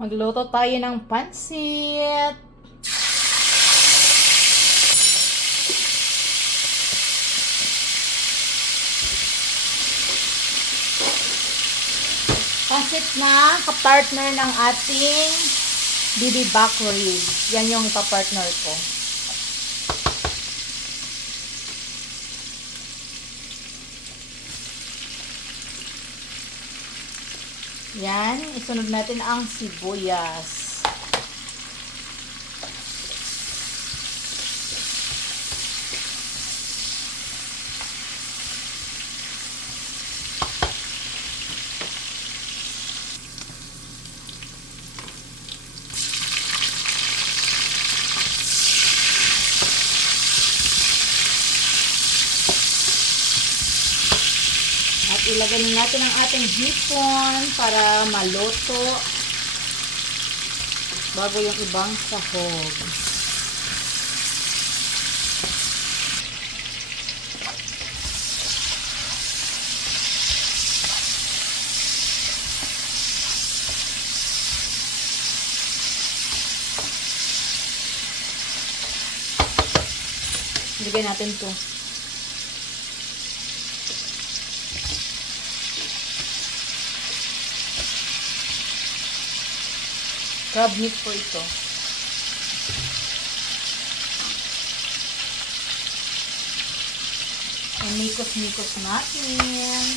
Magluto tayo ng pansit. Pansit na kapartner ng ating bibimbap ribs. Yan yung ipapartner ko. Yan, isunod natin ang sibuyas. At ilagay natin ang ating hipon para maluto bago yung ibang sahog. Ilagay natin to. Crab meat po ito. Mikos-mikos natin.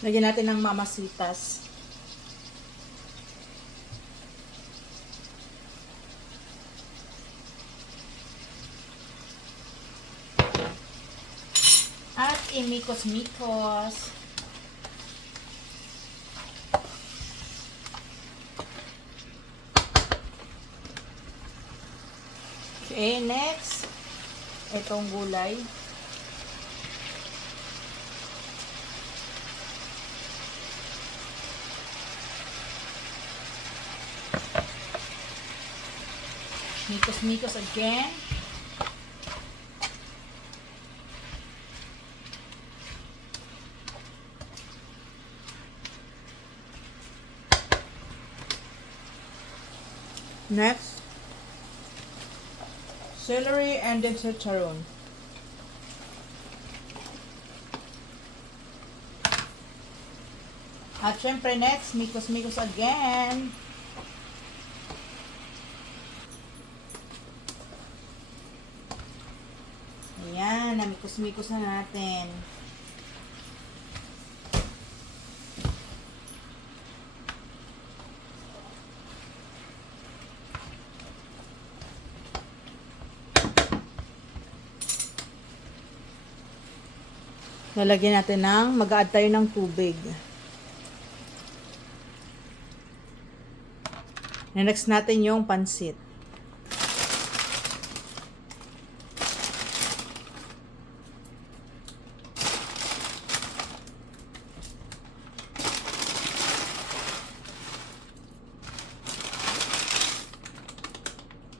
Lagyan natin ng mamasitas. At imikos-mikos. Okay, next. Itong gulay. Mikos-mikos again. Next, celery and then chicharon. At syempre next, mikos-mikos again. Ayan, namikos-mikos na natin. Lalagyan natin mag-add tayo ng tubig. Next natin yung pansit.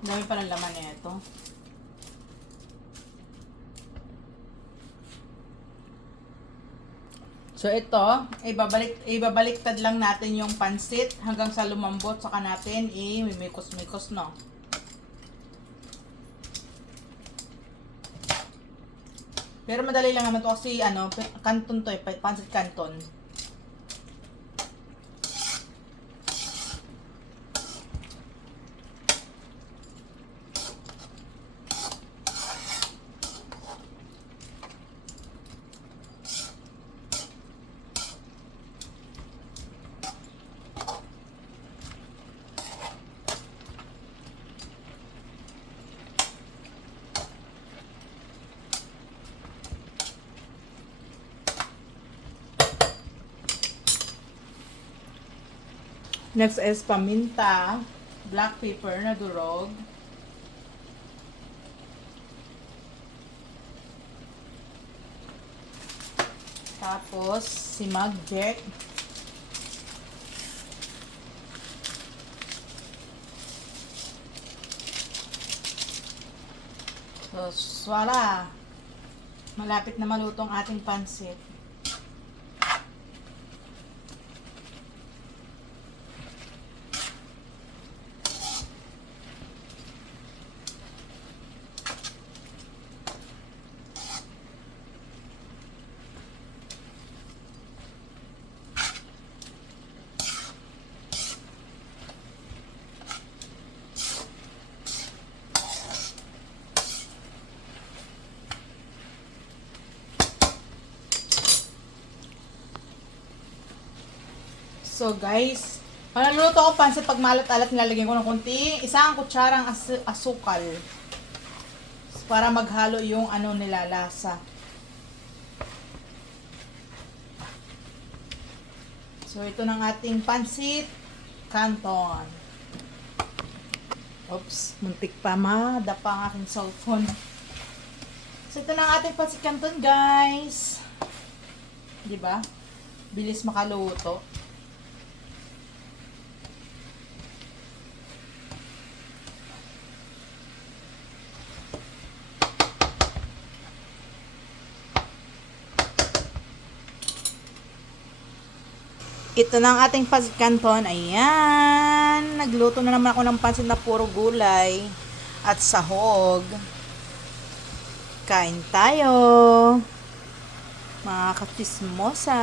Dami pa ng laman na ito. So ito, ibabaliktad lang natin yung pansit hanggang sa lumambot, saka natin imikos-mikos, no. Pero madali lang naman to kasi kanton to, pansit kanton. Next is paminta, black pepper na durog. Tapos, si Magjek. So, wala. Malapit na malutong ating pansit. So guys, panaluluto ko pansit pag malat-alat, nilalagyan ko ng konti, isang kutsarang asukal. Para maghalo yung ano nila lasa. So ito ng ating pansit canton. Oops, muntik pa madapa ang aking cellphone. So ito ng ating pansit canton guys. 'Di ba? Bilis makaluto. Ito na ang ating pansit canton. Ayan. Nagluto na naman ako ng pansit na puro gulay at sahog. Kain tayo. Mga katismosa.